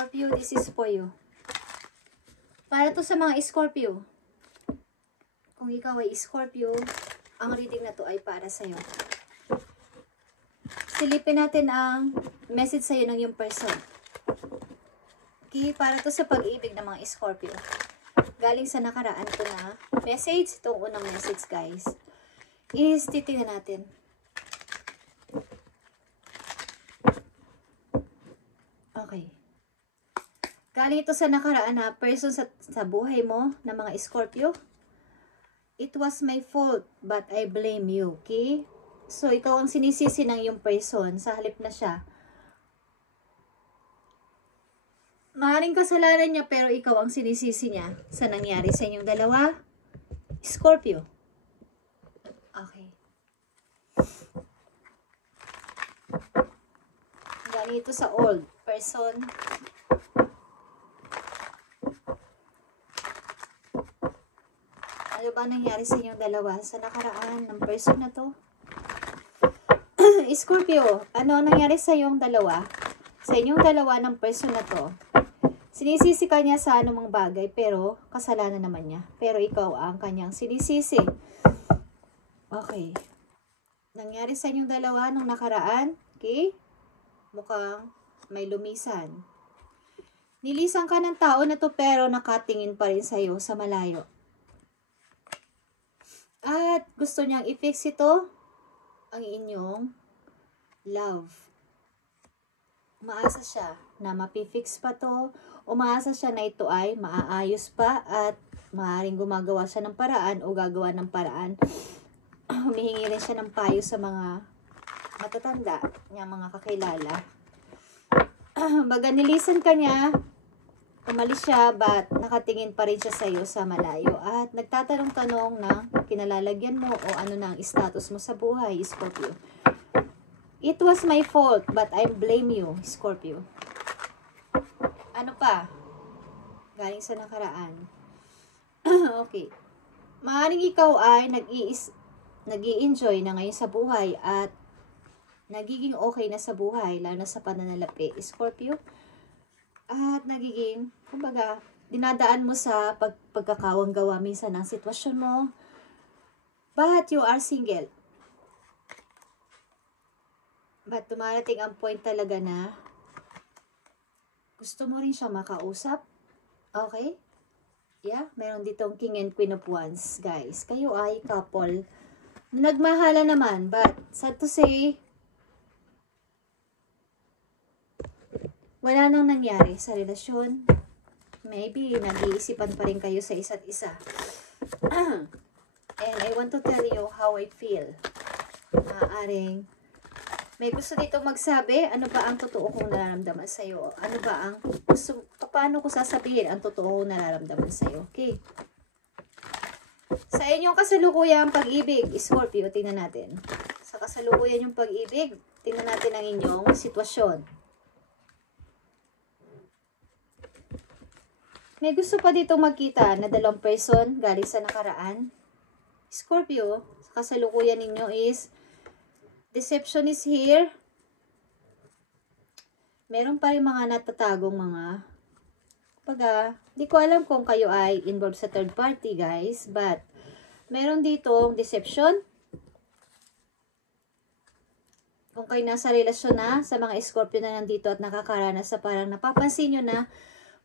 Scorpio, this is for you. Para to sa mga Scorpio. Kung ikaw ay Scorpio, ang reading na to ay para sa'yo. Silipin natin ang message sa'yo ng yung person. Okay, para to sa pag-ibig ng mga Scorpio. Galing sa nakaraan ko na message. Itong unang message, guys. Is titingnan natin. Okay. Galing ito sa nakaraan na person sa buhay mo na mga Scorpio. It was my fault, but I blame you. Okay? So, ikaw ang sinisisi ng yung person sa halip na siya. Maaaring kasalanan niya pero ikaw ang sinisisi niya sa nangyari sa inyong dalawa. Scorpio. Okay. Galing ito sa old person. Ano ba nangyari sa inyong dalawa sa nakaraan ng person na to? Scorpio, ano ang nangyari sa inyong dalawa? Sa inyong dalawa ng person na to? Sinisisi ka niya sa anumang bagay pero kasalanan naman niya. Pero ikaw ang kanyang sinisisi. Okay. Nangyari sa inyong dalawa nung nakaraan. Okay? Mukhang may lumisan. Nilisan ka ng tao na to pero nakatingin pa rin sa'yo sa malayo. At gusto niyang i-fix ito, ang inyong love. Umaasa siya na mapifix pa to, umaasa siya na ito ay maaayos pa at maaaring gumagawa siya ng paraan o gagawa ng paraan. Humihingi rin siya ng payo sa mga matatanda niya, mga kakilala. Baga nilisan ka niya, umalis siya, but nakatingin pa rin siya sa iyo sa malayo. At nagtatanong-tanong na kinalalagyan mo o ano na ang status mo sa buhay, Scorpio. It was my fault, but I blame you, Scorpio. Ano pa? Galing sa nakaraan. Okay. Maaaring ikaw ay nag-i-enjoy na ngayon sa buhay at nagiging okay na sa buhay, lalo na sa pananalapi, Scorpio. At nagiging, kumbaga, dinadaan mo sa pagkakawang-gawa minsan ng sitwasyon mo. But you are single. But tumarating ang point talaga na gusto mo rin siya makausap. Okay? Yeah, meron ditong King and Queen of Wands, guys. Kayo ay couple. Nagmahala naman, but sad to say, wala nang nangyari sa relasyon. Maybe nag-iisipan pa rin kayo sa isa't isa. And I want to tell you how I feel. Maaaring may gusto dito magsabi, ano ba ang totoo kong nararamdaman sa'yo? Ano ba ang gusto, paano ko sasabihin ang totoo kong nararamdaman sa'yo? Okay. Sa inyong kasalukuyang pag-ibig, Scorpio, tingnan natin. Sa kasalukuyan yung pag-ibig, tingnan natin ang inyong sitwasyon. May gusto pa dito magkita na dalawang person galing sa nakaraan. Scorpio, sa kasalukuyan ninyo is deception is here. Meron pa rin mga natatagong mga di ko alam kung kayo ay involved sa third party, guys, but meron ditong deception. Kung kayo nasa relasyon na, sa mga Scorpio na nandito at nakakaranas sa parang napapansin nyo na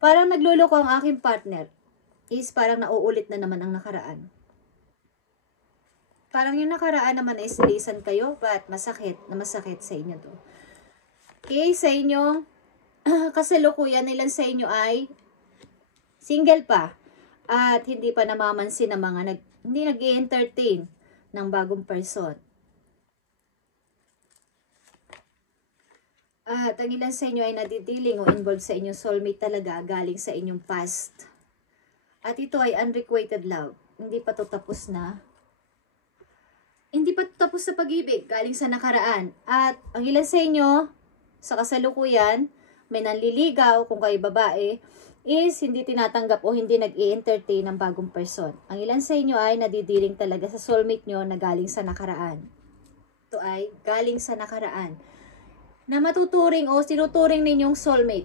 parang nagluloko ang aking partner, is parang nauulit na naman ang nakaraan. Parang yung nakaraan naman ay silisan kayo, but masakit sa inyo to. Okay, sa inyong kasalukuyan, ilan sa inyo ay single pa at hindi pa namamansin ng mga hindi nag-i-entertain ng bagong person. At ang ilan sa inyo ay nadidealing o involved sa inyong soulmate talaga galing sa inyong past. At ito ay unrequited love. Hindi pa to tapos na. Hindi pa to tapos sa pag-ibig galing sa nakaraan. At ang ilan sa inyo, sa kasalukuyan, may nanliligaw kung kayo babae, is hindi tinatanggap o hindi nag-i-entertain ng bagong person. Ang ilan sa inyo ay nadidealing talaga sa soulmate nyo na galing sa nakaraan. Ito ay galing sa nakaraan. Na matuturing o tinuturing ninyong soulmate.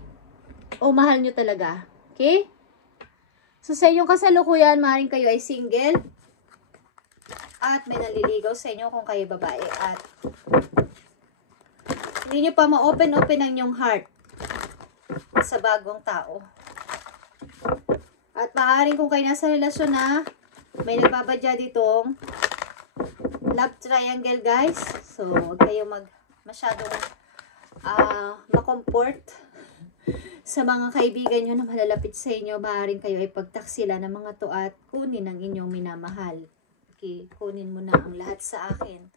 o mahal nyo talaga. Okay? So, sa inyong kasalukuyan, maaaring kayo ay single at may naliligaw sa inyo kung kayo babae at hindi nyo pa ma-open ang inyong heart sa bagong tao. At maaaring kung kayo nasa relasyon na may nagbabadya ditong love triangle, guys. So, huwag kayo masyadong makomport sa mga kaibigan nyo na malalapit sa inyo. Maaaring kayo ay pagtaksila ng mga to at kunin ang inyong minamahal. Okay, kunin mo na ang lahat sa akin.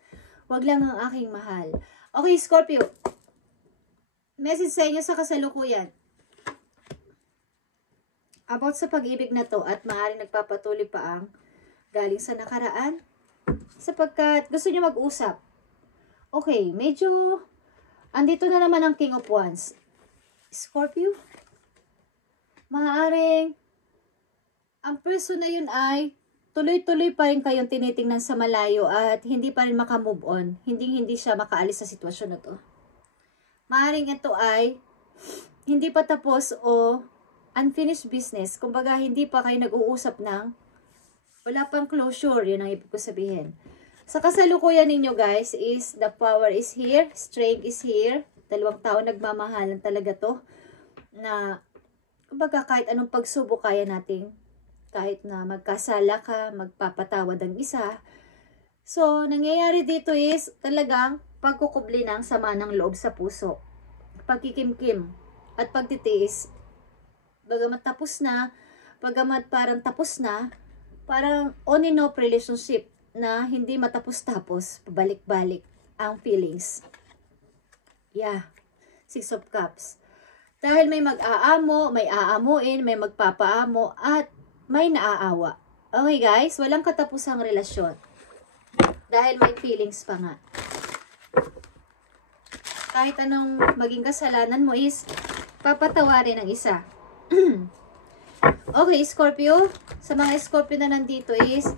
Huwag lang ang aking mahal. Okay, Scorpio. Message sa inyo sa kasalukuyan. About sa pag-ibig na to at maaaring nagpapatuloy pa ang galing sa nakaraan. Sapagkat gusto nyo mag-usap. Okay, medyo andito na naman ang King of Wands. Scorpio, maaaring ang person na yun ay tuloy-tuloy pa rin kayong tinitingnan sa malayo at hindi pa rin makamove on. Hindi siya makaalis sa sitwasyon na to. Maaaring ito ay hindi pa tapos o unfinished business. Kumbaga, hindi pa kayo nag-uusap ng wala pang closure. Yun ang ibig ko sabihin. Sa kasalukuyan ninyo, guys, is the power is here, strength is here. 2 taon nagmamahalan talaga to. Na, kumbaga, kahit anong pagsubok kaya nating, kahit na magkasala ka, magpapatawad ang isa. So, nangyayari dito is talagang pagkukubli ng sama ng loob sa puso. Pagkikimkim at pagtitiis. Bagamat tapos na, bagamat parang tapos na, parang on and off relationship na hindi matapos-tapos, pabalik-balik ang feelings. Yeah, 6 of Cups. Dahil may mag-aamo, may aamuin, may magpapaamo, at may naaawa. Okay guys, walang katapusang relasyon. Dahil may feelings pa nga. Kahit anong maging kasalanan mo is, papatawarin ang isa. Okay, Scorpio. Sa mga Scorpio na nandito is,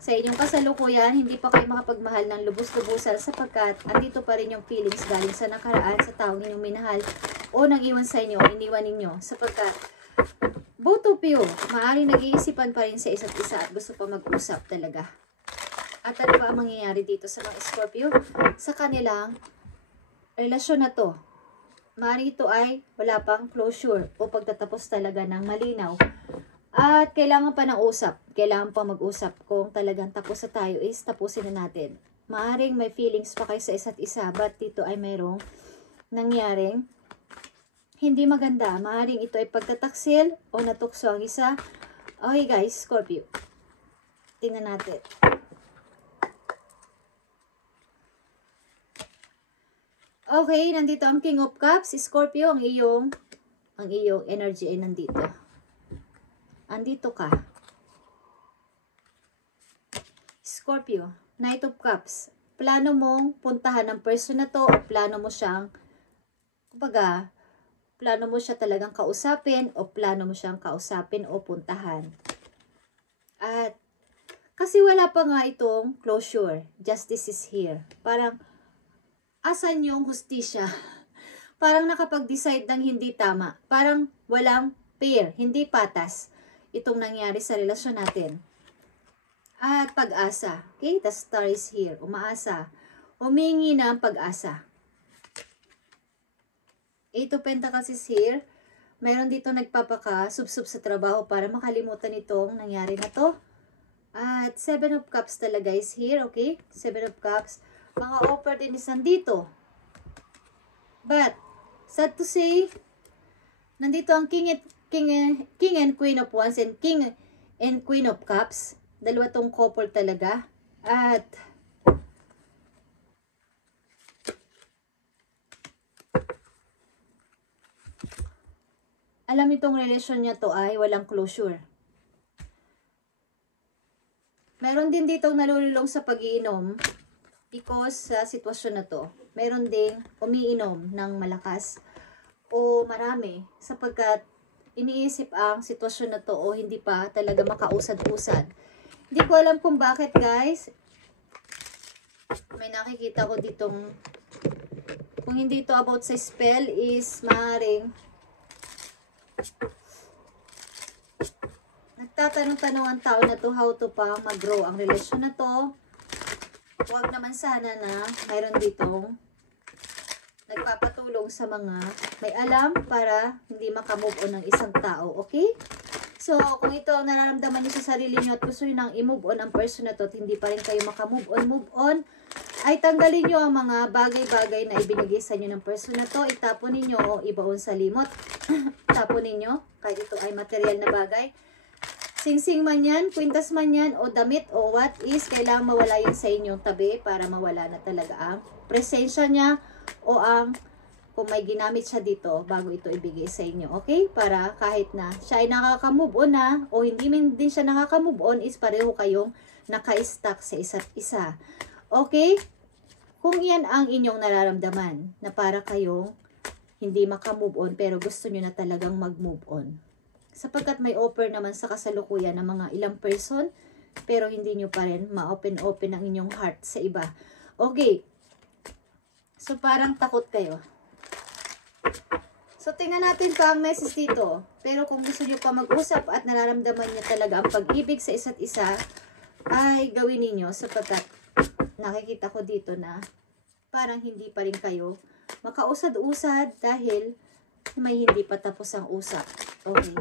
sa inyong kasalukuyan, hindi pa kayo makapagmahal ng lubos-lubusan sapagkat andito pa rin yung feelings galing sa nakaraan sa taong inyong minahal o nang iwan sa inyo o iniwan ninyo sapagkat both of you, maaaring nag-iisipan pa rin sa isa't isa at gusto pa mag-usap talaga. At ano ba ang mangyayari dito sa mga Scorpio? Sa kanilang relasyon na to. Maaaring ito ay wala pang closure o pagtatapos talaga ng malinaw. At kailangan pa ng usap. Kailangan pa mag-usap. Kung talagang tapos na tayo is tapusin na natin. Maaaring may feelings pa kayo sa isa't isa. But dito ay mayroong nangyaring hindi maganda. Maaaring ito ay pagtataksil o natukso ang isa. Okay guys, Scorpio. Tingnan natin. Okay, nandito ang King of Cups. Scorpio, ang iyong energy ay nandito. Andito ka. Scorpio, Knight of Cups. Plano mong puntahan ng person na to o plano mo siyang, kumbaga, plano mo siya talagang kausapin o plano mo siyang kausapin o puntahan. At, kasi wala pa nga itong closure. Justice is here. Parang, asan yung hustisya? Parang nakapag-decide ng hindi tama. Parang walang fair, hindi patas itong nangyari sa relasyon natin. At pag-asa. Okay? The star is here. Umaasa. Humingi na ang pag-asa. 8 of Pentacles is here. Mayroon dito nagpapaka-sub-sub sa trabaho para makalimutan itong nangyari na to. At 7 of Cups talaga is here. Okay? 7 of Cups. Mga offer din is nandito. But, sad to say, nandito ang King and Queen of Wands and King and Queen of Cups. Dalawa tong couple talaga. At alam itong relasyon niya to ay walang closure. Meron din ditong nalululong sa pag-iinom because sa sitwasyon na to. Meron ding umiinom ng malakas o marami sapagkat iniisip ang sitwasyon na to o hindi pa talaga makausad-usad. Hindi ko alam kung bakit guys. May nakikita ko ditong kung hindi ito about sa spell is maaaring Nagtatanong-tanong ang tao na to how to pa mag-grow ang relasyon na to. Huwag naman sana na mayroon ditong nagpapatulong sa mga may alam para hindi makamove on ng isang tao. Okay? So, kung ito ang nararamdaman niyo sa sarili niyo at gusto niyo nang i-move on ang person na to at hindi pa rin kayo makamove on, ay tanggalin niyo ang mga bagay-bagay na ibinigay sa inyo ng person na to. Itapon ninyo o ibaon sa limot. Tapon ninyo, kahit ito ay material na bagay. Singsing man yan, kwintas man yan, o damit, o what is, kailangan mawala yan sa inyong tabi para mawala na talaga ang presensya niya o ang kung may ginamit siya dito bago ito ibigay sa inyo. Okay? Para kahit na siya ay nakaka-move on na o hindi man din siya nakaka-move on is pareho kayong naka-stuck sa isa't isa. Okay? Kung yan ang inyong nararamdaman na para kayong hindi maka-move on pero gusto nyo na talagang mag-move on. Sapagkat may offer naman sa kasalukuyan ng mga ilang person pero hindi nyo pa rin ma-open-open ang inyong heart sa iba. Okay. So parang takot kayo. So, tingnan natin pa ang message dito. Pero kung gusto nyo pa mag-usap at nararamdaman nyo talaga ang pag-ibig sa isa't isa, ay gawin ninyo sapagkat nakikita ko dito na parang hindi pa rin kayo makausad-usad dahil may hindi pa tapos ang usap. Okay.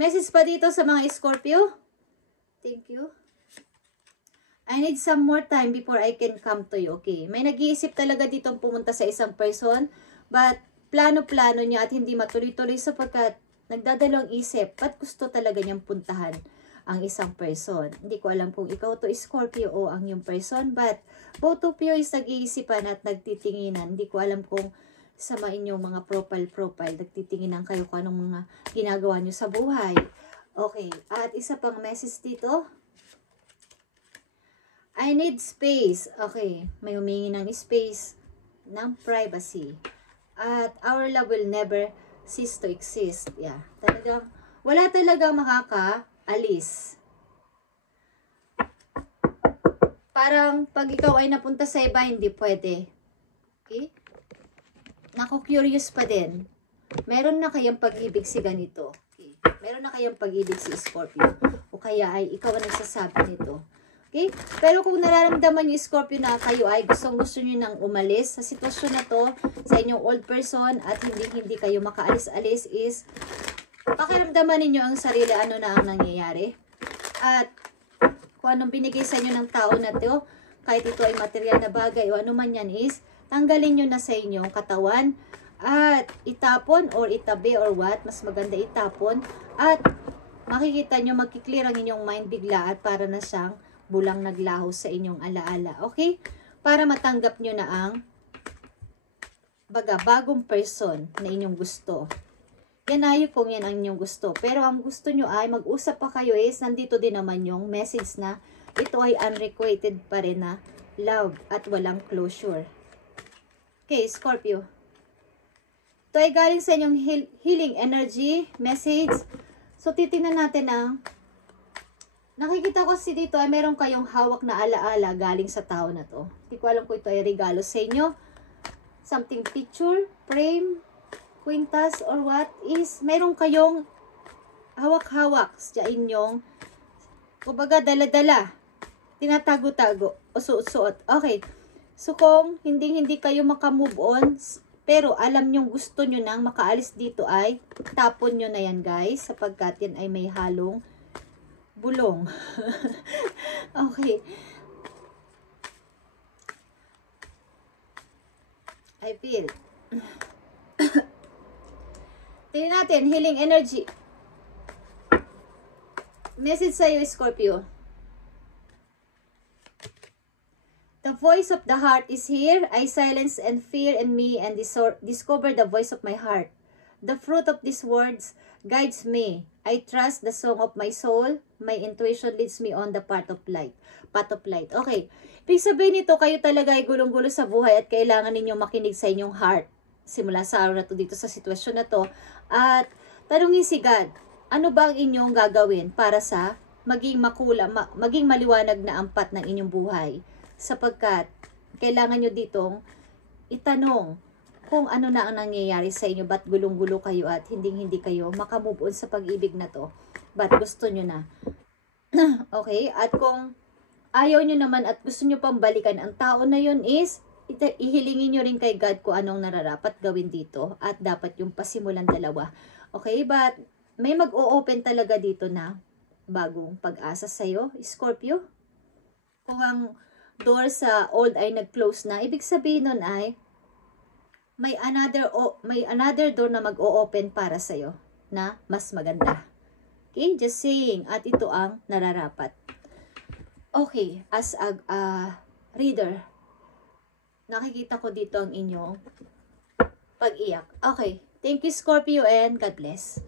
Message pa dito sa mga Scorpio. Thank you. I need some more time before I can come to you. Okay. May nag-iisip talaga dito pumunta sa isang person, but plano-plano niya at hindi matuloy-tuloy sapagkat nagdadalawang isip at gusto talaga niyang puntahan ang isang person. Hindi ko alam kung ikaw to Scorpio o ang yung person, but both of you is nag-iisipan at nagtitinginan. Hindi ko alam kung sa inyong mga profile, nagtitinginan kayo kung anong mga ginagawa niyo sa buhay. Okay, at isa pang message dito. I need space. Okay, may humingi ng space, ng privacy. At our love will never cease to exist. Yeah, talagang, wala talagang makakaalis. Parang, pag ikaw ay napunta sa iba, hindi pwede. Okay? Naku-curious pa din. Meron na kayang pag-ibig si ganito. Okay? Meron na kayang pag-ibig si Scorpio. O kaya ay ikaw ang nagsasabi nito. Okay? Pero kung nararamdaman niyo Scorpio na kayo ay gusto niyo nang umalis sa sitwasyon na to, sa inyong old person at hindi kayo makaalis-alis is pakiramdaman ninyo ang sarili ano na ang nangyayari. At kung anong binigay sa inyo ng tao na to, kahit ito ay material na bagay o ano man yan is, tanggalin nyo na sa inyong katawan at itapon or itabi or what, mas maganda itapon at makikita nyo magkiklear ang inyong mind bigla at para na siyang bulang naglaho sa inyong alaala. Okay? Para matanggap nyo na ang bagong person na inyong gusto. Yan ay kung yan ang inyong gusto. Pero ang gusto nyo ay mag-usap pa kayo is nandito din naman yung message na ito ay unrequited pa rin na love at walang closure. Okay, Scorpio. Ito ay galing sa inyong healing energy message. So, titingnan natin ang nakikita ko si dito ay meron kayong hawak na alaala galing sa tao na to. Hindi ko alam kung ito ay regalo sa inyo. Something picture, frame, kwintas, or what is meron kayong hawak-hawak sa inyong kumbaga dala-dala, tinatago-tago o suot-suot. Okay. So kung hindi kayo makamove on, pero alam nyong gusto nyo nang makaalis dito ay tapon nyo na yan guys sapagkat yan ay may halong bulong. Okay. I feel. Tingnan natin, healing energy. Message sa'yo, Scorpio. The voice of the heart is here. I silence and fear in me and discover the voice of my heart. The fruit of these words guides me. I trust the song of my soul. My intuition leads me on the path of light. Path of light. Okay. Ibig sabihin nito, kayo talaga ay gulong-gulo sa buhay at kailangan ninyong makinig sa inyong heart. Simula sa araw na to dito sa sitwasyon na to. At tanungin si God, ano ba ang inyong gagawin para sa maging maging maliwanag na ang path ng inyong buhay? Sapagkat kailangan nyo ditong itanong kung ano na ang nangyayari sa inyo, ba't gulong-gulo kayo at hindi kayo makamove on sa pag-ibig na to. Ba't gusto nyo na. Okay? At kung ayaw nyo naman at gusto nyo pang balikan, ang tao na yun is, ihilingin nyo rin kay God kung anong nararapat gawin dito at dapat yung pasimulan dalawa. Okay? But may mag-o-open talaga dito na bagong pag-asa sa'yo, Scorpio. Kung ang door sa old ay nag-close na, ibig sabihin nun ay may another door na mag-o-open para sa'yo na mas maganda. Okay? Just saying. At ito ang nararapat. Okay. As a reader, nakikita ko dito ang inyong pag-iyak. Okay. Thank you, Scorpio, and God bless.